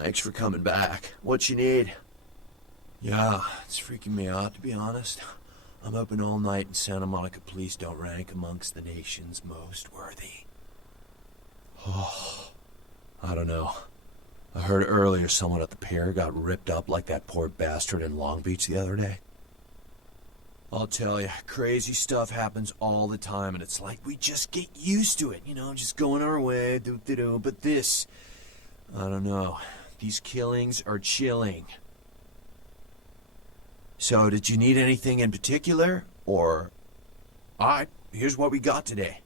Thanks for coming back. What you need? Yeah, it's freaking me out, to be honest. I'm hoping all night and Santa-Monica police don't rank amongst the nation's most worthy. Oh, I don't know. I heard earlier someone at the pier got ripped up like that poor bastard in Long Beach the other day. I'll tell you, crazy stuff happens all the time, and it's like we just get used to it, you know, just going our way, do-do-do. But this, I don't know, these killings are chilling. So, did you need anything in particular, or... Alright, here's what we got today.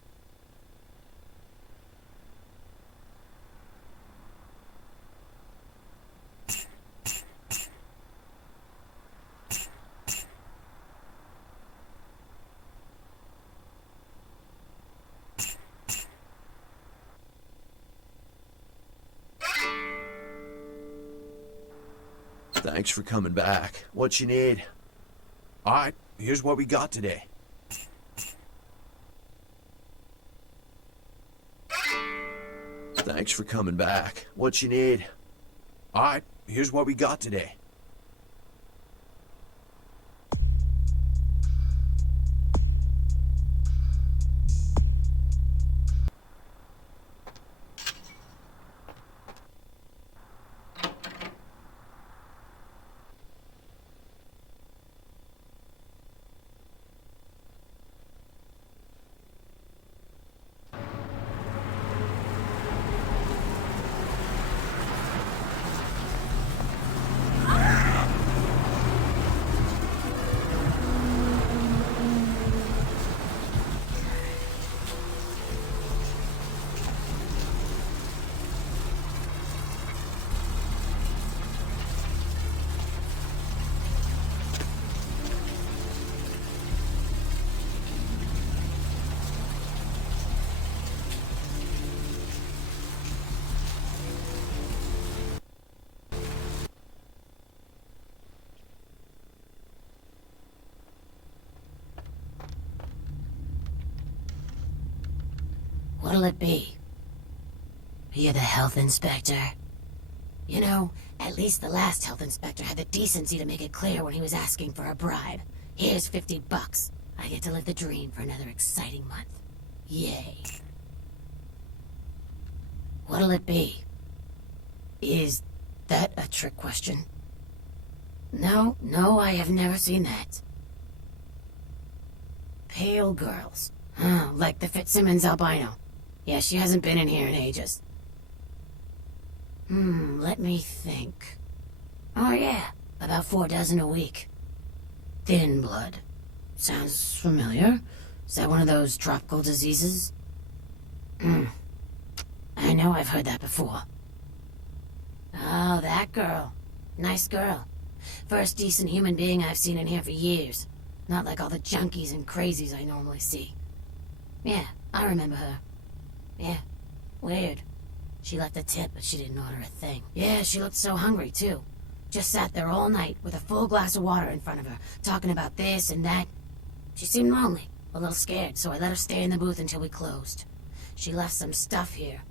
Thanks for coming back. What you need? Alright, here's what we got today. Thanks for coming back. What you need? Alright, here's what we got today. What'll it be? You're the health inspector? You know, at least the last health inspector had the decency to make it clear when he was asking for a bribe. Here's $50. I get to live the dream for another exciting month. Yay. What'll it be? Is that a trick question? No, I have never seen that. Pale girls. Like the Fitzsimmons albino. Yeah, she hasn't been in here in ages. Let me think. Oh yeah, about 4 dozen a week. Thin blood. Sounds familiar. Is that one of those tropical diseases? I know I've heard that before. Oh, that girl. Nice girl. First decent human being I've seen in here for years. Not like all the junkies and crazies I normally see. Yeah, I remember her. Yeah, weird. She left a tip, but she didn't order a thing. Yeah, she looked so hungry, too. Just sat there all night with a full glass of water in front of her, talking about this and that. She seemed lonely, a little scared, so I let her stay in the booth until we closed. She left some stuff here.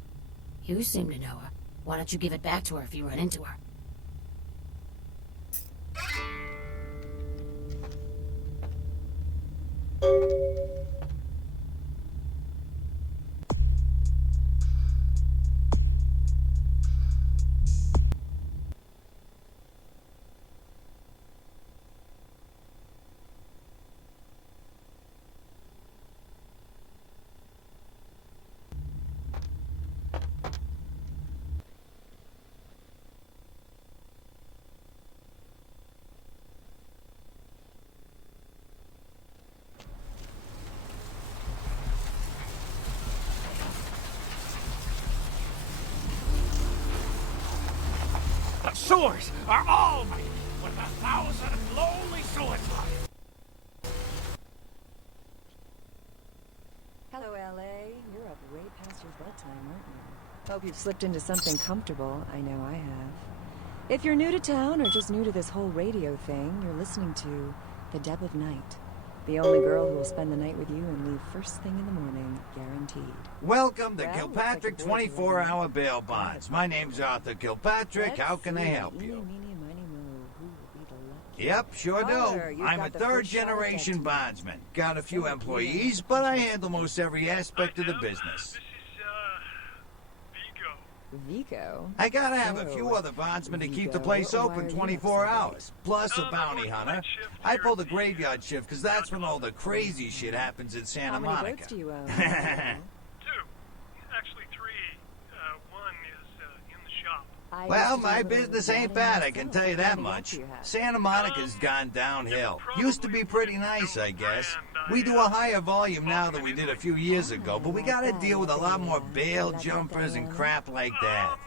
You seem to know her. Why don't you give it back to her if you run into her? The sewers are almighty with 1,000 lonely sewers left. Hello, L.A. You're up way past your bedtime, aren't you? Hope you've slipped into something comfortable. I know I have. If you're new to town or just new to this whole radio thing, you're listening to The Depth of Night. The only girl who will spend the night with you and leave first thing in the morning, guaranteed. Welcome to Well, Kilpatrick looks like a boy's 24-hour bail bonds. My name's Arthur Kilpatrick. How can I help you? Eeny, meeny, miny, moe. Who will be the lucky? Yep, sure Caller, do. you've I'm got a the first third-generation shot at that bondsman. Got a few employees, but I handle most every aspect of the business. This is, Vigo. Vico? I gotta have a Oh, few other bondsmen to keep the Vigo, place why open are you 24 upset? hours. Plus a bounty hunter. I pull the graveyard shift because that's when all the crazy shit happens in Santa How many Monica. boats do you own? 2. Actually 3. One is in the shop. I Well, used to do my a little business ain't yachting bad, I can myself. tell you How that many much. yachts do you have? Santa Monica's gone downhill. Used to be pretty nice, I guess. We do a higher volume now than we did a few years ago, but we gotta deal with a lot more bail jumpers and crap like that.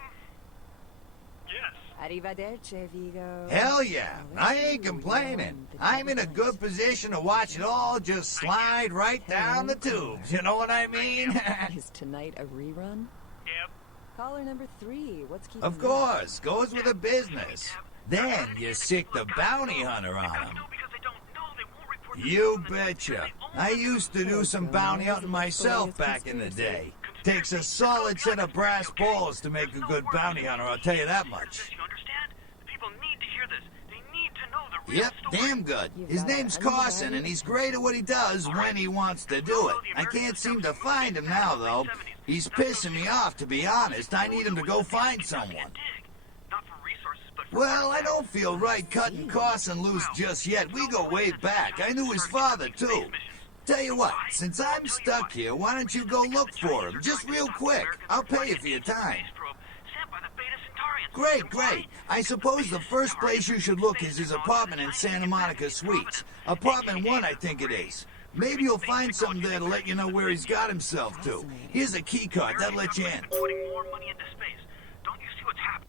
Yes. Arrivederci, Vigo. Hell yeah, I ain't complaining. I'm in a good position to watch it all just slide right down the tubes, you know what I mean? Is tonight a rerun? Yep. Caller number 3. What's keeping Of you up? course, goes with the business. Then you sick the bounty hunter on him. No, because they don't know. They won't report the You betcha. I used to do some bounty hunting myself back in the day. Takes a solid set of brass balls to make a good bounty hunter, I'll tell you that much. You understand? The people need to hear this. They need to know the real Yep, story. damn good. You've His got name's it. Carson, and he's great at what he does when he wants to do it. I can't seem to find him now, though. He's pissing me off, to be honest. I need him to go find someone. Dig. Not for resources, but for Well, I don't feel right cutting Carson loose just yet. We go way back. I knew his father, too. Tell you what, since I'm stuck here, why don't you go look for him? Just real quick. I'll pay you for your time. space probe sent by the Beta Centaurians. Great, great. I suppose the first place you should look is his apartment in Santa Monica Suites. Apartment 1, I think it is. Maybe you'll find something there to let you know where he's got himself to. Here's a key card. That'll let you in. Putting more money into space. Don't you see what's happening?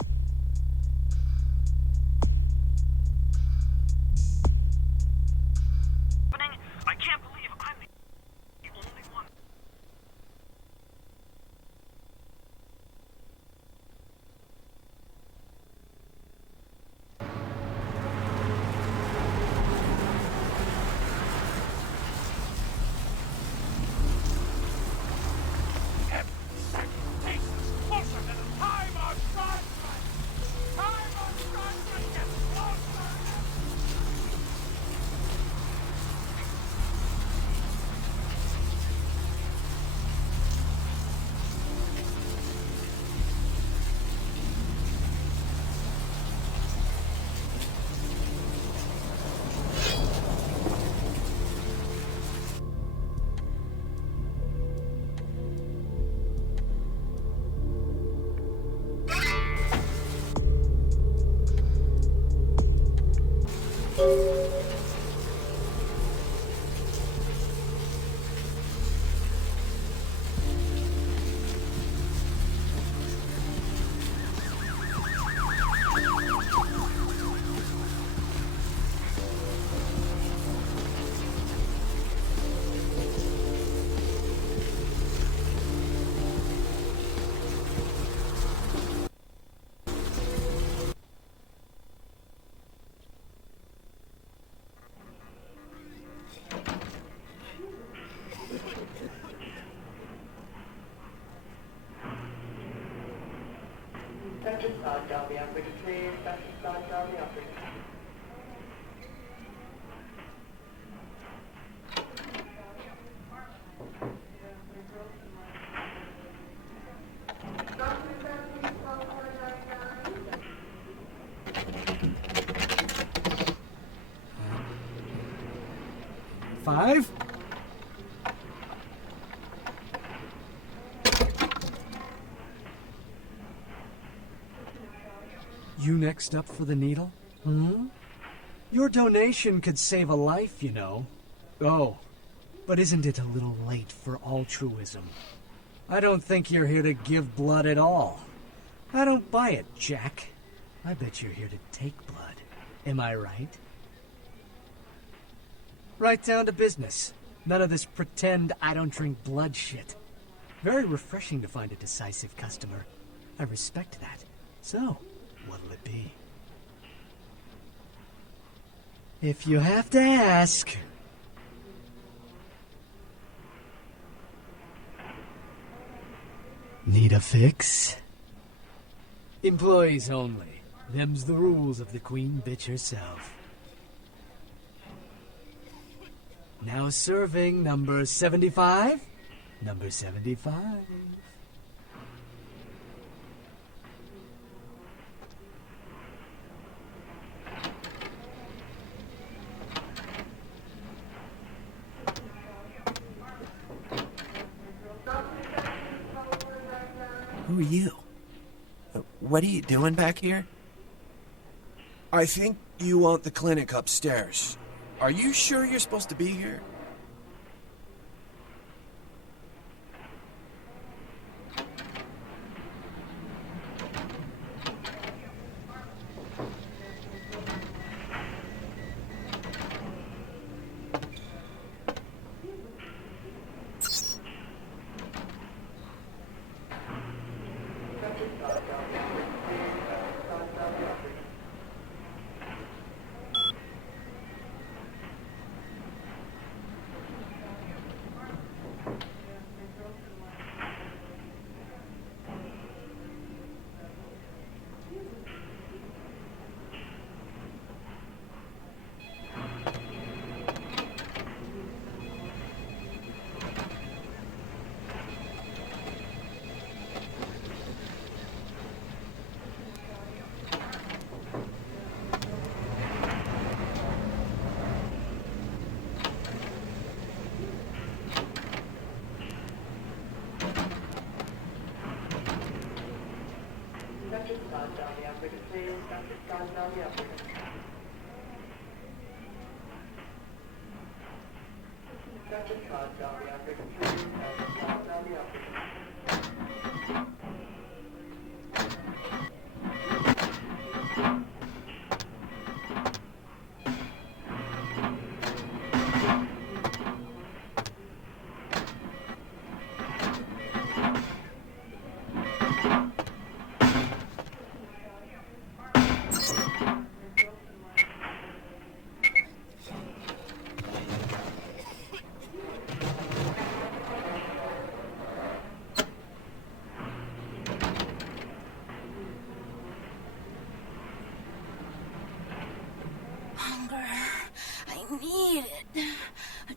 I can't believe I'm the only one. Takes us closer to the time our sun gets closer. Sector Side Derby operator, please. Sector Side Derby operator. Five? You next up for the needle? Hmm? Your donation could save a life, you know. Oh, but isn't it a little late for altruism? I don't think you're here to give blood at all. I don't buy it, Jack. I bet you're here to take blood. Am I right? Right down to business. None of this pretend I don't drink blood shit. Very refreshing to find a decisive customer. I respect that. So, what'll it be? If you have to ask. Need a fix? Employees only. Them's the rules of the queen bitch herself. Now serving number 75? Number 75. Who are you? What are you doing back here? I think you want the clinic upstairs. Are you sure you're supposed to be here?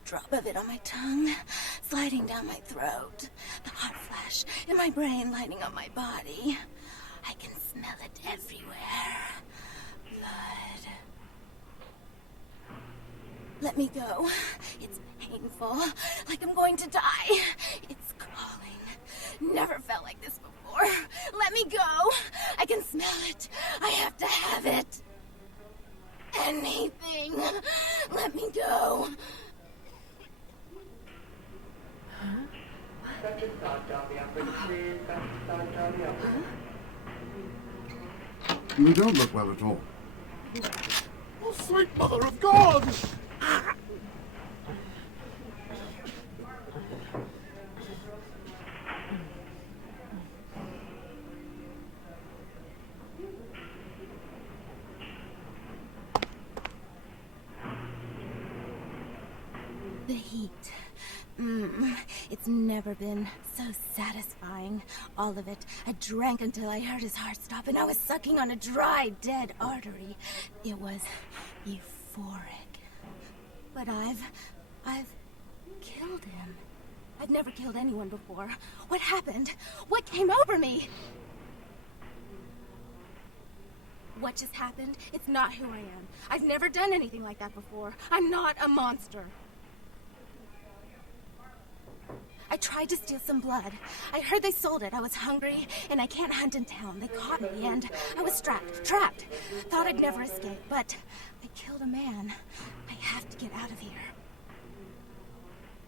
Drop of it on my tongue, sliding down my throat. The hot flash in my brain lighting up my body. I can smell it everywhere. Blood. Let me go. It's painful, like I'm going to die. It's calling. Never felt like this before. Let me go. I can smell it. I have to have it. Anything. Let me go. You don't look well at all. Oh, sweet mother of God! The heat. It's never been so satisfying. All of it. I drank until I heard his heart stop and I was sucking on a dry, dead artery. It was euphoric. But I've killed him. I've never killed anyone before. What happened? What came over me? What just happened? It's not who I am. I've never done anything like that before. I'm not a monster. I tried to steal some blood. I heard they sold it. I was hungry, and I can't hunt in town. They caught me, and I was trapped. Thought I'd never escape, but I killed a man. I have to get out of here.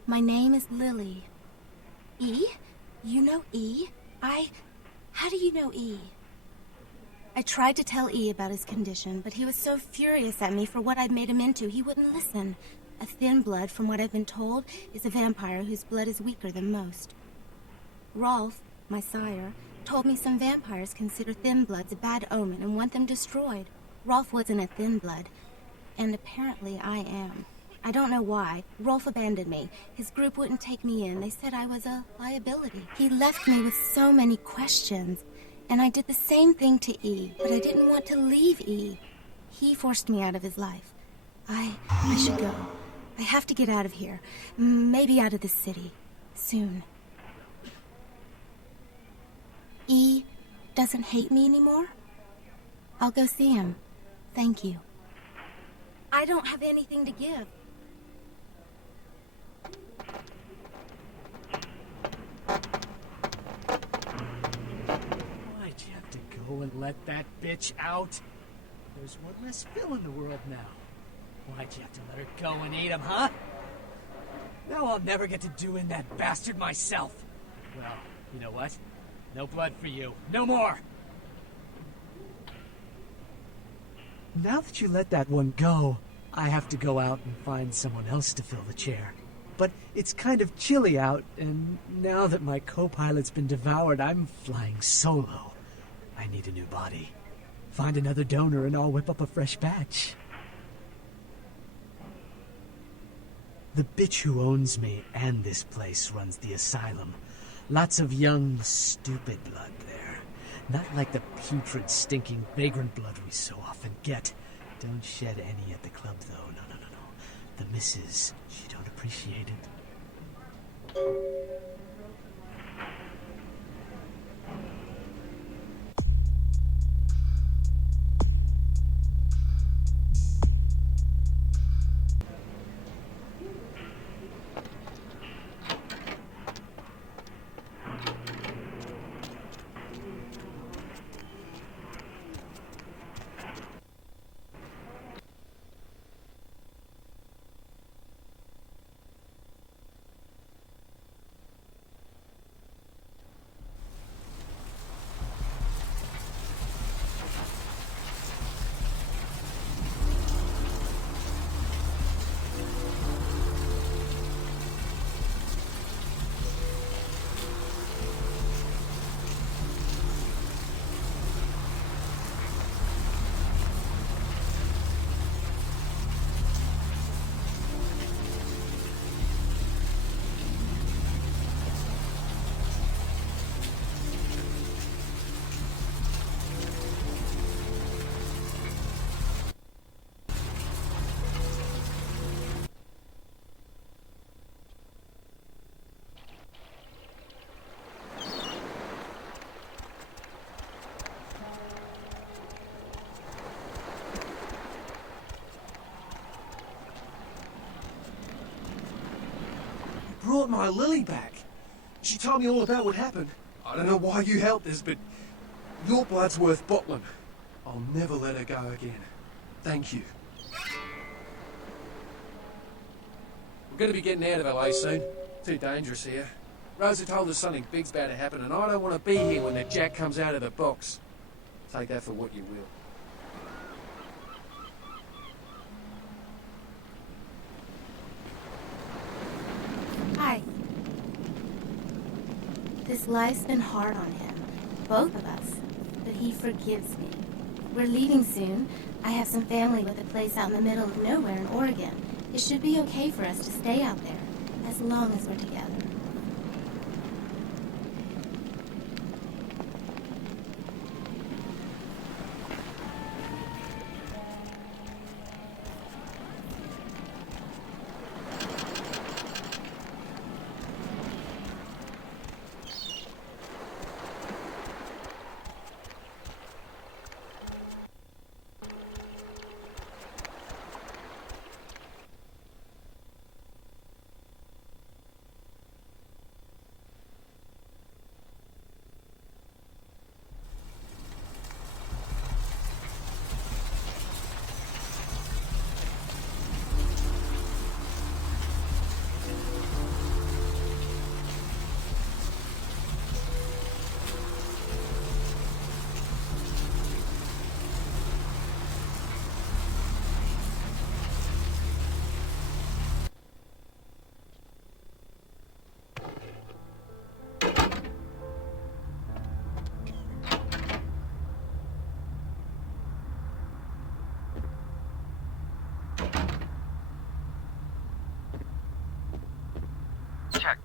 My name is Lily. E? You know E? How do you know E? I tried to tell E about his condition, but he was so furious at me for what I'd made him into, he wouldn't listen. A thin blood, from what I've been told, is a vampire whose blood is weaker than most. Rolf, my sire, told me some vampires consider thin bloods a bad omen and want them destroyed. Rolf wasn't a thin blood, and apparently I am. I don't know why. Rolf abandoned me. His group wouldn't take me in. They said I was a liability. He left me with so many questions. And I did the same thing to E, but I didn't want to leave E. He forced me out of his life. I should go. I have to get out of here. Maybe out of the city. Soon. E doesn't hate me anymore? I'll go see him. Thank you. I don't have anything to give. Why'd you have to go and let that bitch out? There's one less Phil in the world now. Why'd you have to let her go and eat him, huh? Now I'll never get to do in that bastard myself. Well, you know what? No blood for you. No more! Now that you let that one go, I have to go out and find someone else to fill the chair. But it's kind of chilly out, and now that my co-pilot's been devoured, I'm flying solo. I need a new body. Find another donor and I'll whip up a fresh batch. The bitch who owns me and this place runs the asylum. Lots of young, stupid blood there. Not like the putrid, stinking, vagrant blood we so often get. Don't shed any at the club, though. No. The missus, she don't appreciate it. Brought my Lily back. She told me all about what happened. I don't know why you helped us, but your blood's worth bottling. I'll never let her go again. Thank you. We're going to be getting out of LA soon. Too dangerous here. Rosa told us something big's about to happen, and I don't want to be here when the jack comes out of the box. Take that for what you will. Hi. This life's been hard on him, both of us, but he forgives me. We're leaving soon. I have some family with a place out in the middle of nowhere in Oregon. It should be okay for us to stay out there, as long as we're together.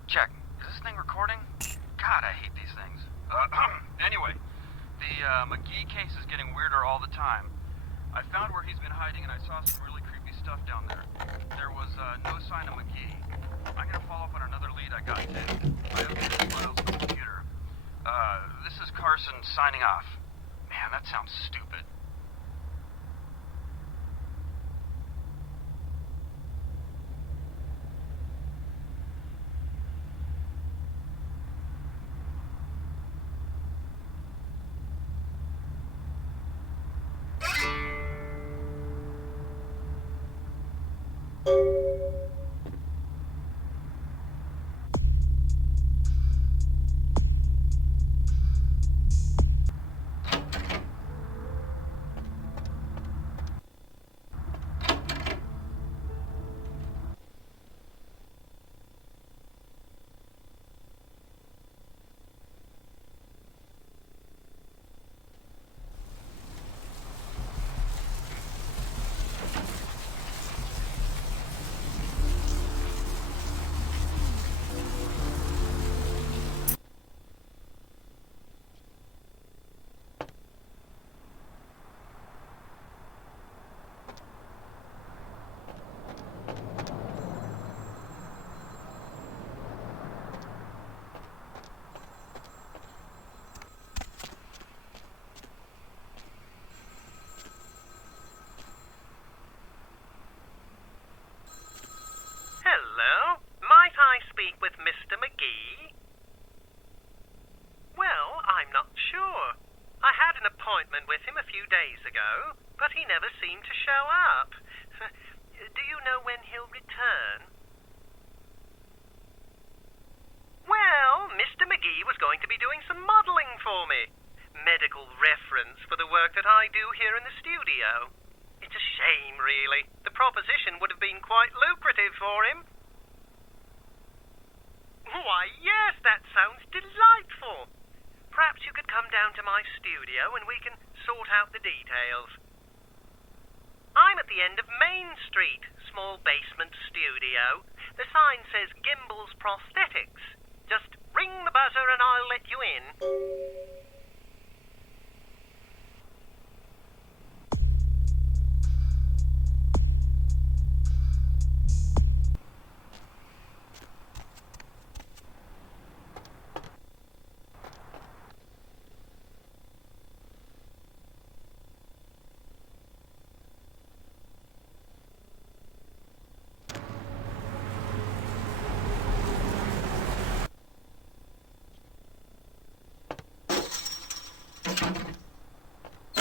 Check. Is this thing recording? God, I hate these things. Anyway, the McGee case is getting weirder all the time. I found where he's been hiding and I saw some really creepy stuff down there. There was no sign of McGee. I'm gonna follow up on another lead I got too. I updated files on the computer. This is Carson signing off. Man, that sounds stupid. Hello? Might I speak with Mr. McGee? Well, I'm not sure. I had an appointment with him a few days ago, but he never seemed to show up. Do you know when he'll return? Well, Mr. McGee was going to be doing some modeling for me. Medical reference for the work that I do here in the studio. It's a shame, really. The proposition would have been quite lucrative for him. Why, yes, that sounds delightful. Perhaps you could come down to my studio and we can sort out the details. I'm at the end of Main Street, small basement studio. The sign says Gimbel's Prosthetics. Just ring the buzzer and I'll let you in.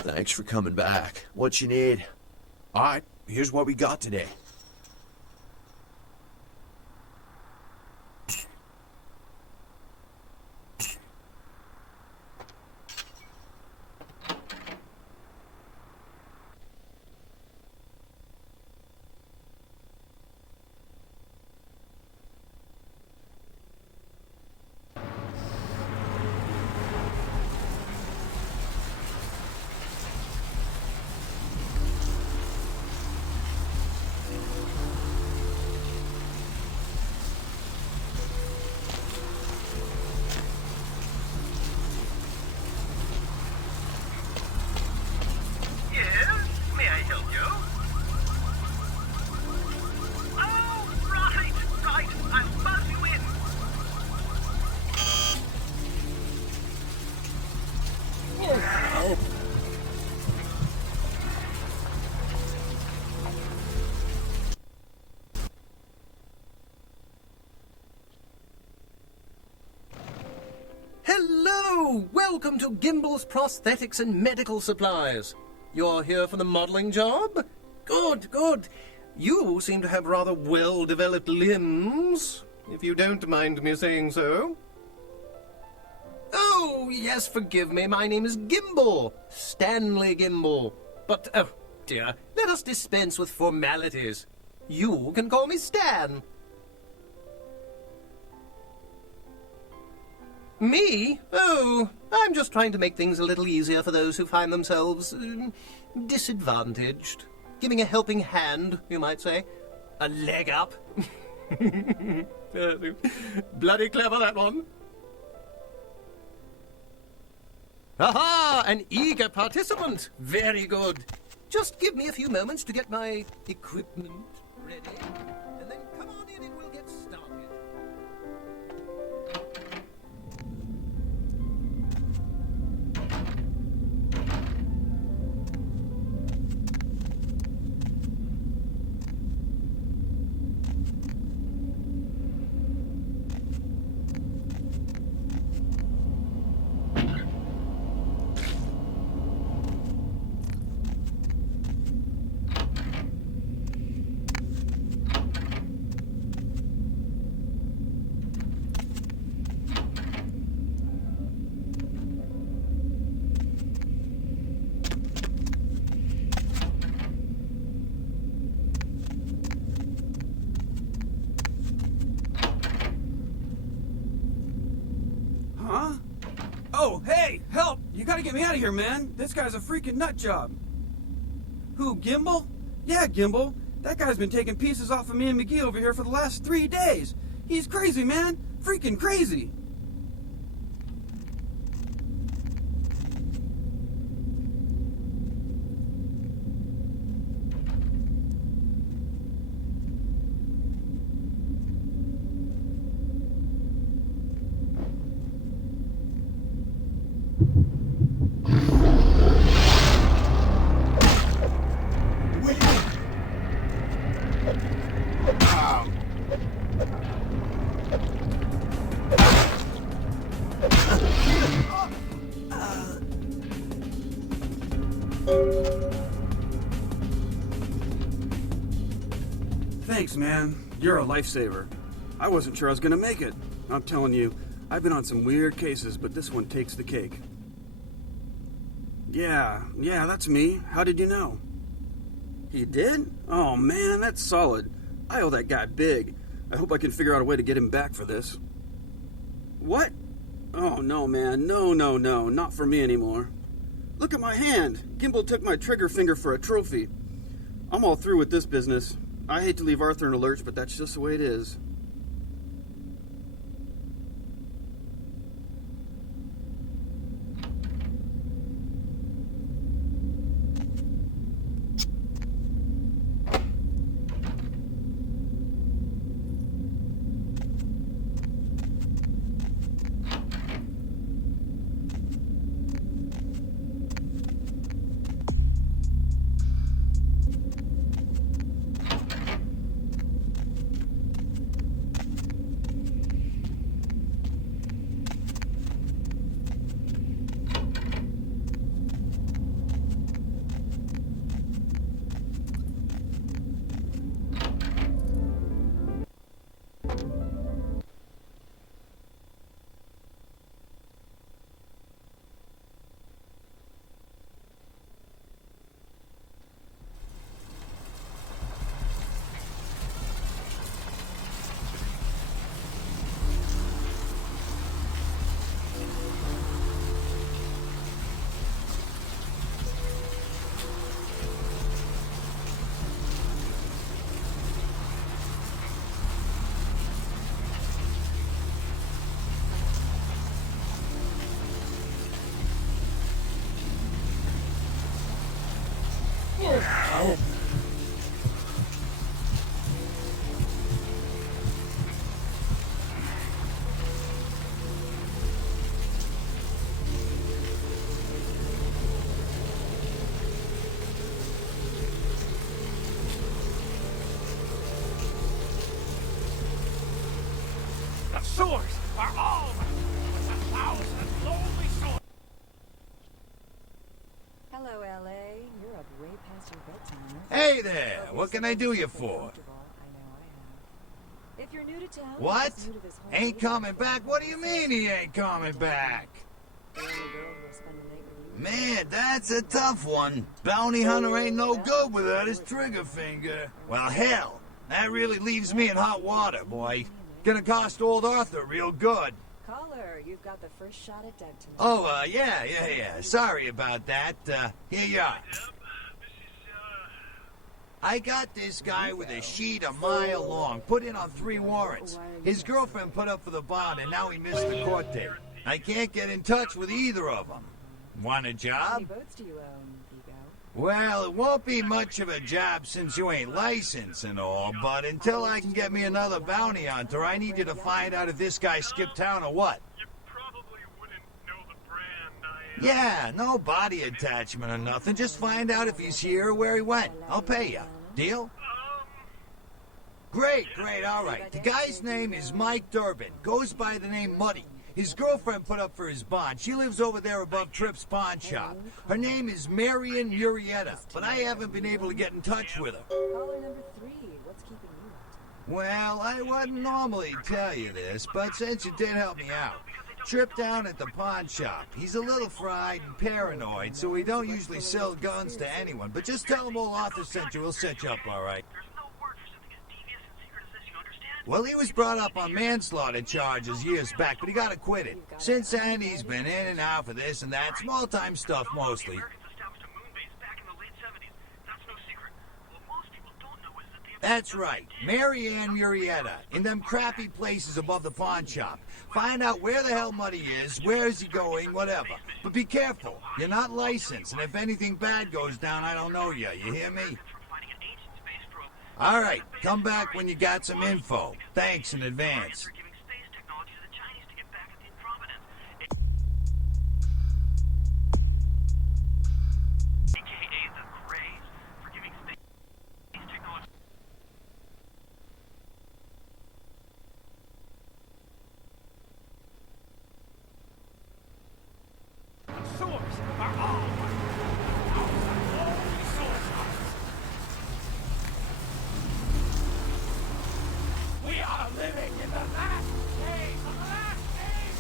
Thanks for coming back. What you need? Alright, here's what we got today. Hello! Welcome to Gimbel's Prosthetics and Medical Supplies. You're here for the modeling job? Good, good. You seem to have rather well-developed limbs, if you don't mind me saying so. Oh, yes, forgive me. My name is Gimbel. Stanley Gimbel. But, oh, dear, let us dispense with formalities. You can call me Stan. Me? Oh, I'm just trying to make things a little easier for those who find themselves disadvantaged. Giving a helping hand, you might say. A leg up. Bloody clever, that one. Aha! An eager participant. Very good. Just give me a few moments to get my equipment ready, and then come on in and we'll get started. Huh? Oh, hey, help! You gotta get me out of here, man. This guy's a freaking nut job. Who, Gimbal? Yeah, Gimbal. That guy's been taking pieces off of me and McGee over here for the last 3 days. He's crazy, man. Freaking crazy. Thanks, man. You're a lifesaver. I wasn't sure I was gonna make it. I'm telling you, I've been on some weird cases, but this one takes the cake. Yeah, that's me. How did you know? He did? Oh man, that's solid. I owe that guy big. I hope I can figure out a way to get him back for this. What? Oh no, man. No, not for me anymore. Look at my hand. Gimbal took my trigger finger for a trophy. I'm all through with this business. I hate to leave Arthur in a lurch, but that's just the way it is. Swords are all with 1,000 lonely swords. Hello, L.A. You're up way past your bedtime. Hey there, what can I do you for? If you're new to town, What? new to this whole Ain't coming back? What do you mean he ain't coming back? Man, that's a tough one. Bounty hunter ain't no good without his trigger finger. Well, hell, that really leaves me in hot water, boy. Gonna cost old Arthur real good. Caller, you've got the first shot at Doug tonight. Oh, yeah. Sorry about that. Here you are. I got this guy with a sheet a mile long, put in on 3 warrants. His girlfriend put up for the bond, and now he missed the court date. I can't get in touch with either of them. Want a How job? many boats do you own, Vigo? Well, it won't be much of a job since you ain't licensed and all, but until I can get me another bounty hunter, I need you to find out if this guy skipped town or what. You probably wouldn't know the brand. Yeah, no body attachment or nothing. Just find out if he's here or where he went. I'll pay you. Deal? Great, all right. The guy's name is Mike Durbin. Goes by the name Muddy. His girlfriend put up for his bond. She lives over there above Tripp's pawn shop. Her name is Marion Murrieta, but I haven't been able to get in touch with her. Caller number 3. What's keeping you up? Well, I wouldn't normally tell you this, but since you did help me out, Tripp down at the pawn shop. He's a little fried and paranoid, so we don't usually sell guns to anyone. But just tell him old Arthur sent you. We'll set you up all right. Well, he was brought up on manslaughter charges years back, but he got acquitted. Since then, he's been in and out for this and that, small-time stuff mostly. That's right, Marianne Murrieta, in them crappy places above the pawn shop. Find out where the hell Muddy is, where is he going, whatever. But be careful, you're not licensed, and if anything bad goes down, I don't know you hear me? All right, come back when you got some info. Thanks in advance. We are living in the last days of the last days!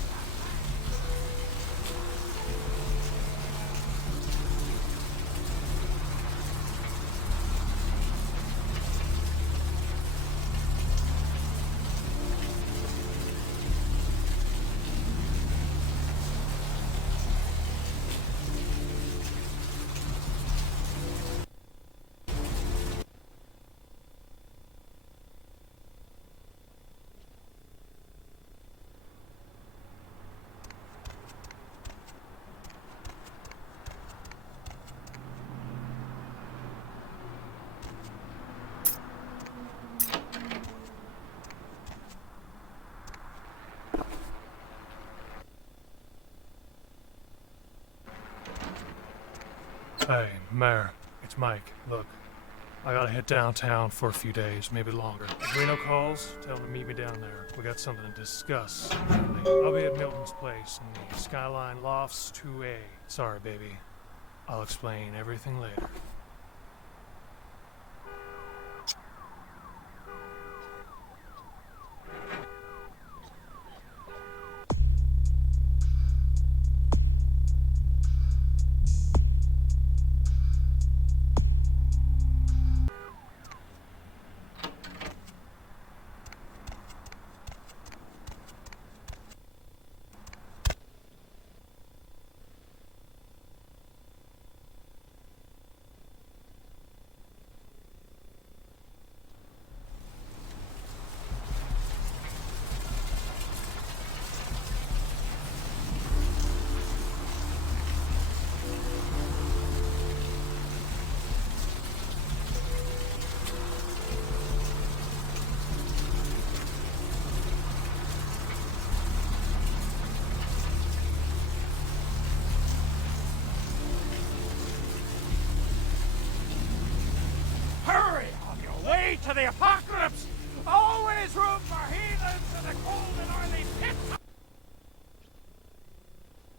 Hey, Mayor, it's Mike. Look, I gotta head downtown for a few days, maybe longer. If Reno calls, tell him to meet me down there. We got something to discuss. I'll be at Milton's place in the Skyline Lofts 2A. Sorry, baby. I'll explain everything later. To the apocalypse! Always room for heathens in the cold and oily pits!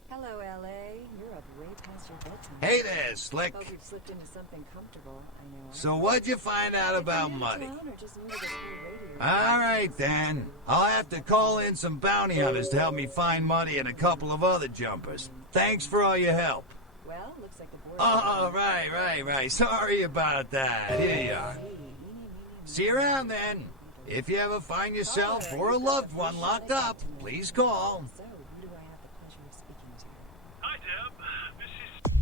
Hello, LA. You're up way past your bedtime. Hey there, Slick. Hope you've slipped into something comfortable. I know. So what'd you find out about Muddy? All right, then. I'll have to call in some bounty hunters to help me find Muddy and a couple of other jumpers. Thanks for all your help. Well, looks like the board... Oh, right. Sorry about that. Here you are. See you around then. If you ever find yourself or a loved one locked up, please call. So, who do I have the pleasure of speaking to? Hi, Deb. This is...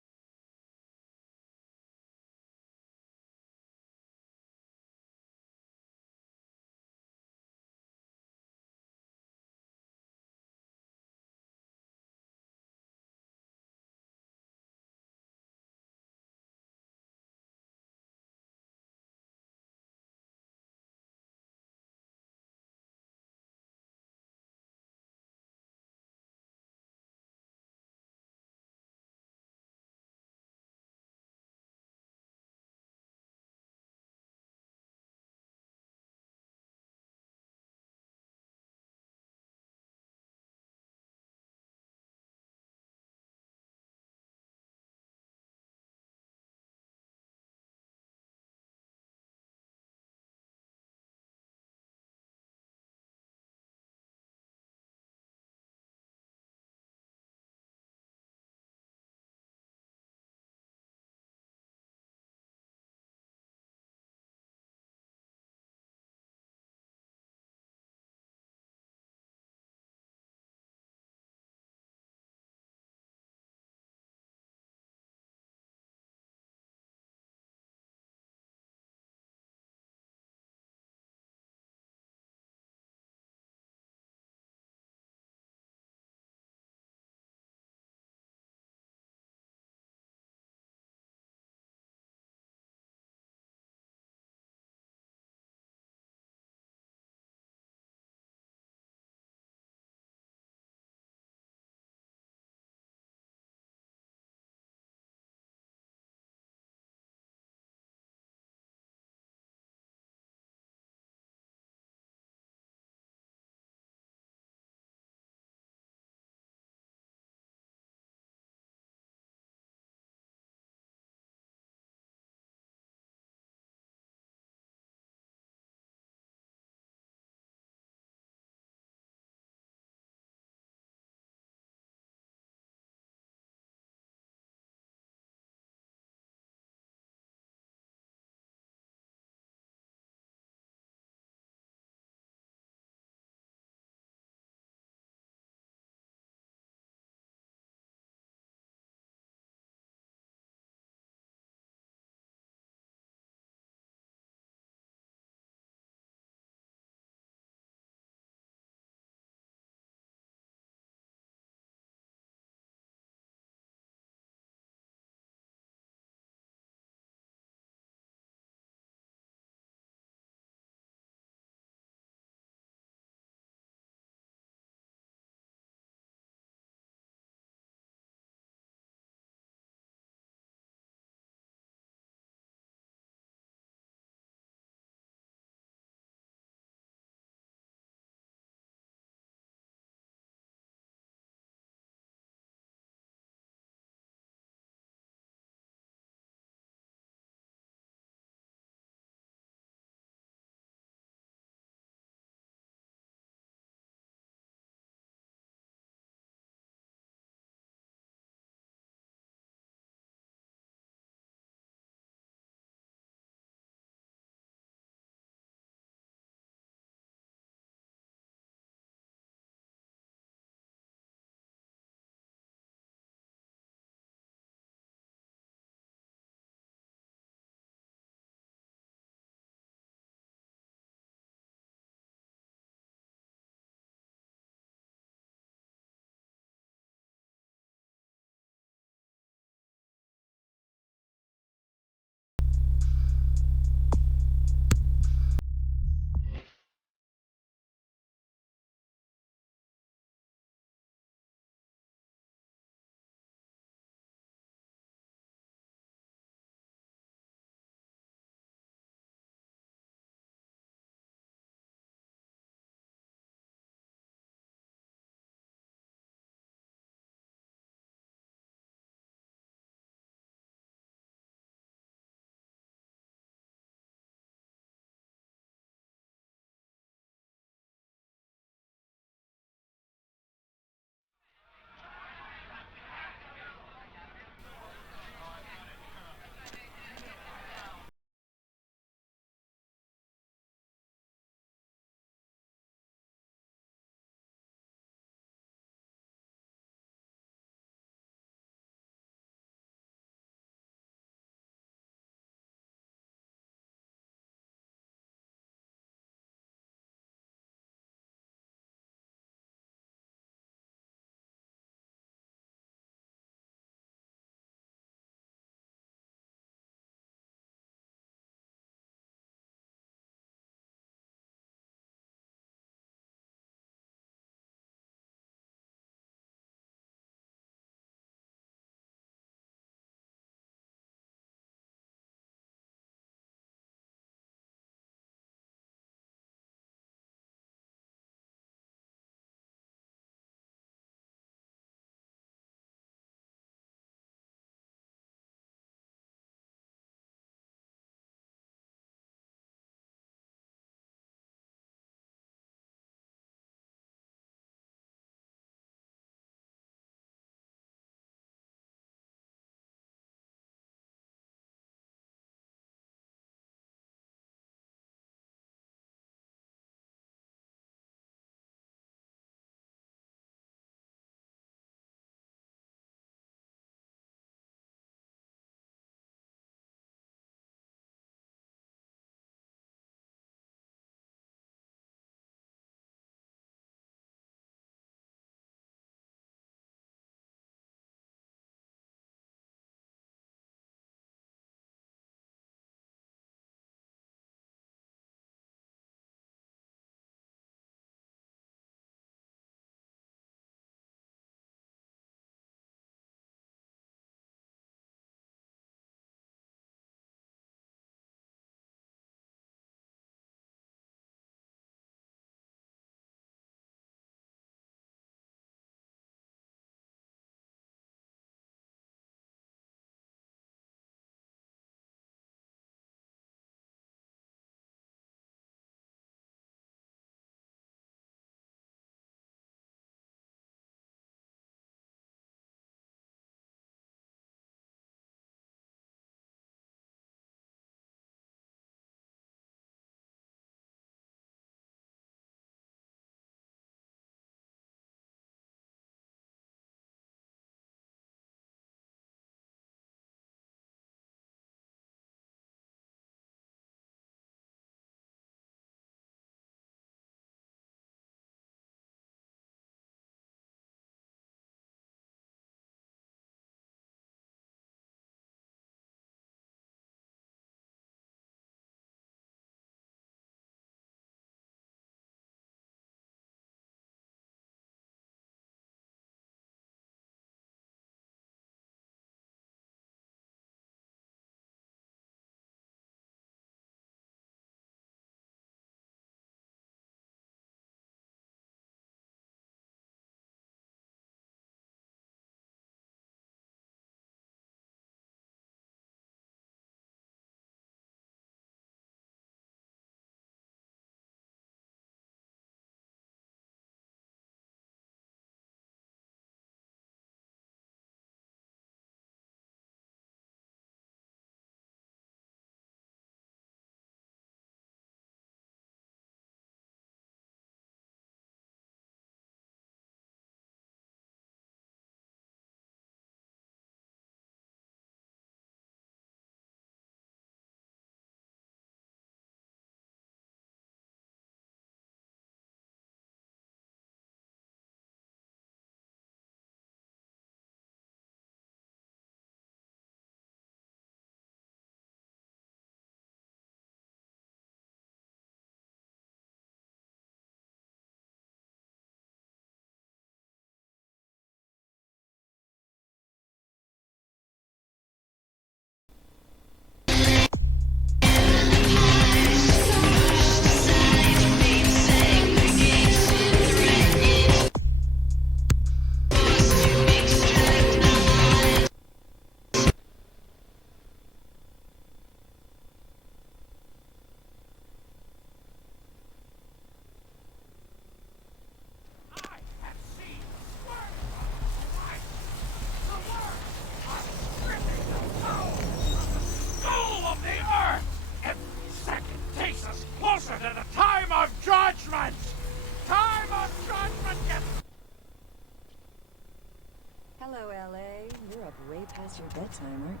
past your bedtime, aren't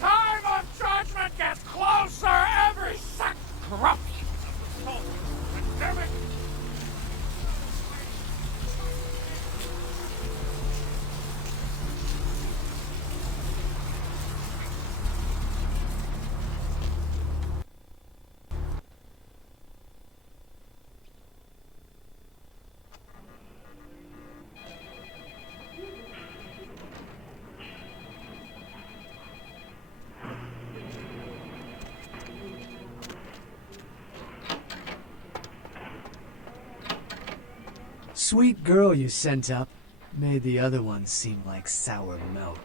Time of judgment gets closer every second. Corruption of the soul, pandemic. Sweet girl you sent up made the other one seem like sour milk.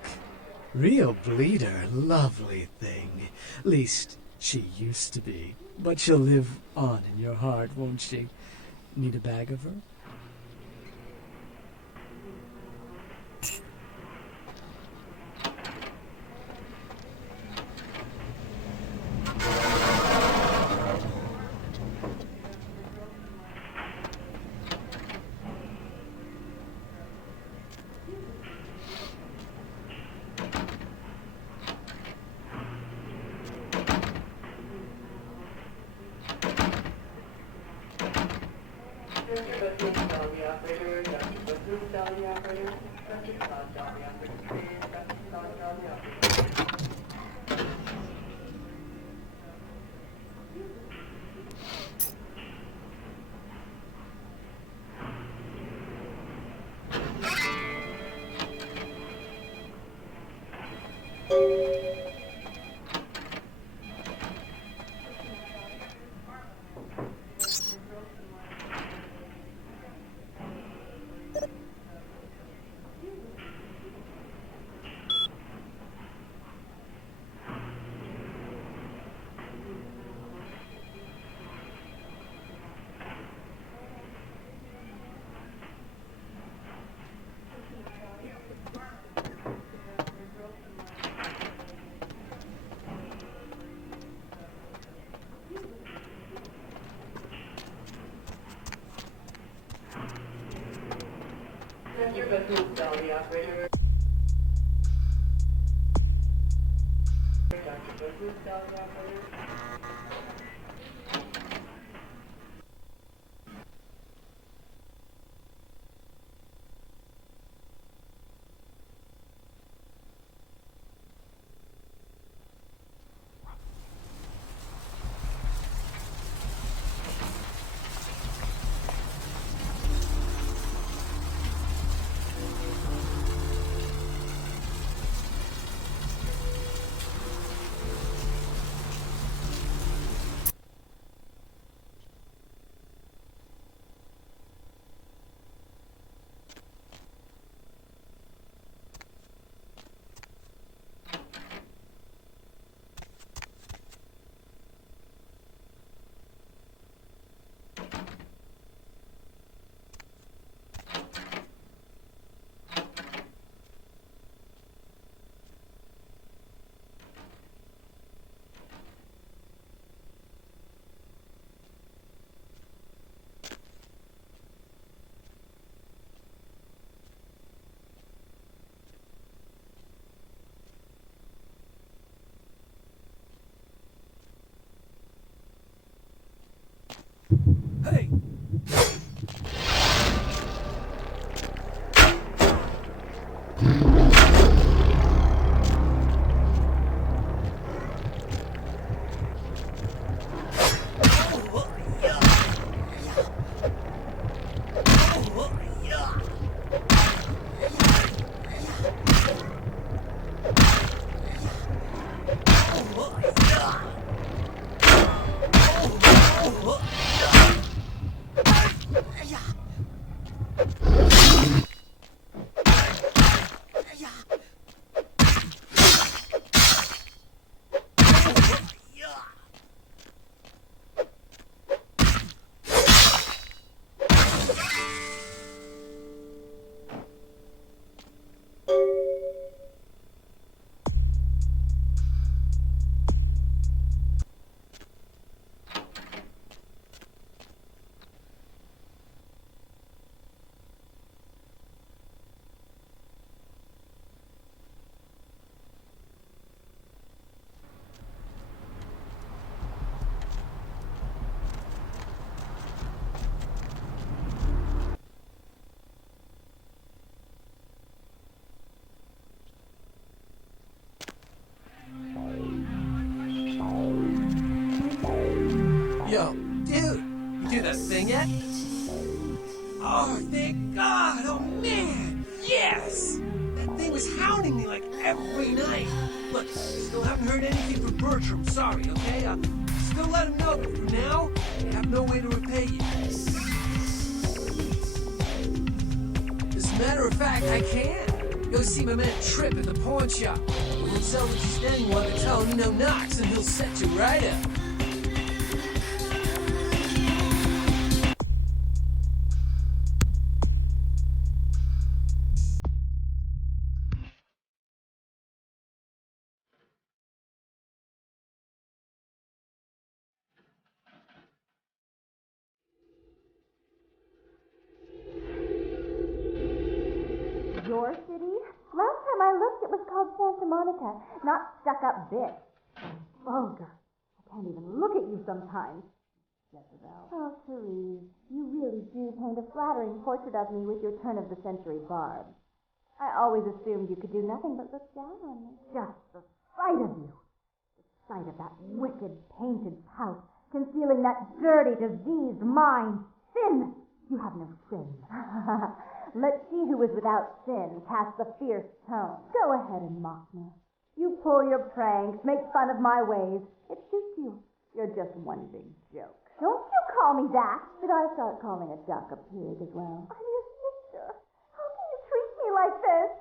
Real bleeder, lovely thing. Least she used to be. But she'll live on in your heart, won't she? Need a bag of her? Hey! Yeah! Oh, thank God! Oh, man! Yes! That thing was hounding me like every night. Look, still haven't heard anything from Bertram. Sorry, okay? Still let him know, but for now, I have no way to repay you. As a matter of fact, I can. Go see my man Trip at the pawn shop. We'll sell what you're standing while they tell him you know Knox, and he'll set you right up. Your city? Last time I looked, it was called Santa-Monica, not stuck-up bitch. Vulgar. I can't even look at you sometimes. Jezebel. Oh, Therese, you really do paint a flattering portrait of me with your turn-of-the-century barb. I always assumed you could do nothing but look down on me. Just the sight of you. The sight of that wicked painted pout, concealing that dirty, diseased mind. Sin! You have no sin. Let she who is without sin cast the fierce tone. Go ahead and mock me. You pull your pranks, make fun of my ways. It suits you. You're just one big joke. Don't you call me that. Did I start calling a duck a pig as well? I'm your sister. How can you treat me like this?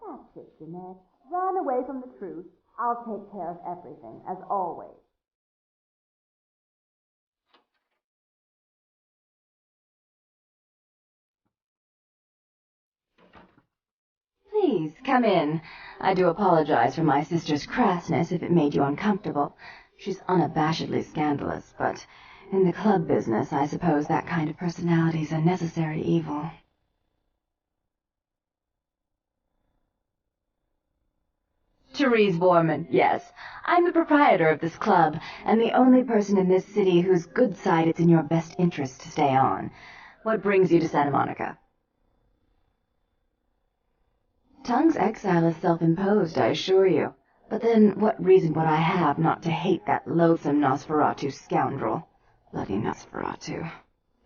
That's it, Jeanette. Run away from the truth. I'll take care of everything, as always. Please, come in. I do apologize for my sister's crassness if it made you uncomfortable. She's unabashedly scandalous, but in the club business, I suppose that kind of personality's a necessary evil. Therese Borman, yes. I'm the proprietor of this club, and the only person in this city whose good side it's in your best interest to stay on. What brings you to Santa Monica? Tongue's exile is self-imposed, I assure you. But then, what reason would I have not to hate that loathsome Nosferatu scoundrel? Bloody Nosferatu.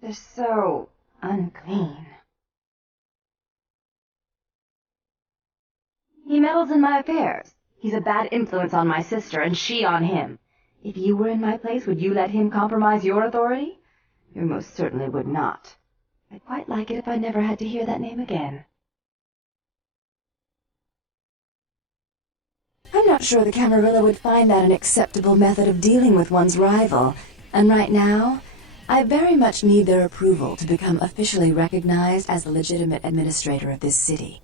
They're so unclean. He meddles in my affairs. He's a bad influence on my sister, and she on him. If you were in my place, would you let him compromise your authority? You most certainly would not. I'd quite like it if I never had to hear that name again. I'm not sure the Camarilla would find that an acceptable method of dealing with one's rival, and right now, I very much need their approval to become officially recognized as the legitimate administrator of this city.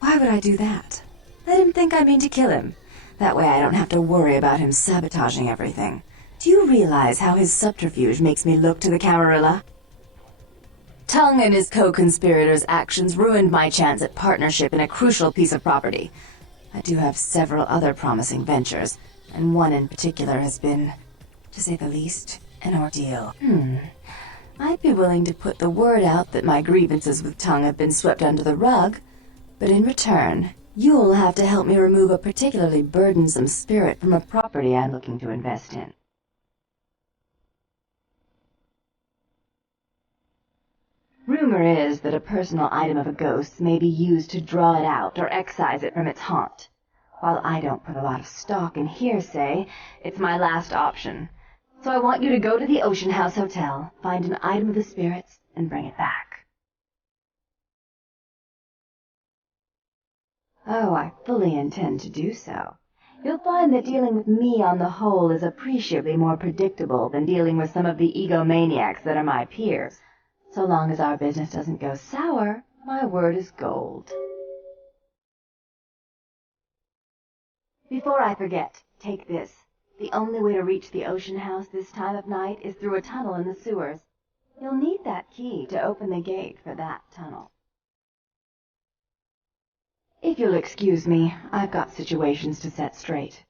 Why would I do that? Let him think I mean to kill him. That way I don't have to worry about him sabotaging everything. Do you realize how his subterfuge makes me look to the Camarilla? Tongue and his co-conspirators' actions ruined my chance at partnership in a crucial piece of property. I do have several other promising ventures, and one in particular has been, to say the least, an ordeal. I'd be willing to put the word out that my grievances with Tongue have been swept under the rug, but in return, you'll have to help me remove a particularly burdensome spirit from a property I'm looking to invest in. Rumor is that a personal item of a ghost's may be used to draw it out or excise it from its haunt. While I don't put a lot of stock in hearsay, it's my last option. So I want you to go to the Ocean House Hotel, find an item of the spirits, and bring it back. Oh, I fully intend to do so. You'll find that dealing with me on the whole is appreciably more predictable than dealing with some of the egomaniacs that are my peers. So long as our business doesn't go sour, my word is gold. Before I forget, take this. The only way to reach the Ocean House this time of night is through a tunnel in the sewers. You'll need that key to open the gate for that tunnel. If you'll excuse me, I've got situations to set straight.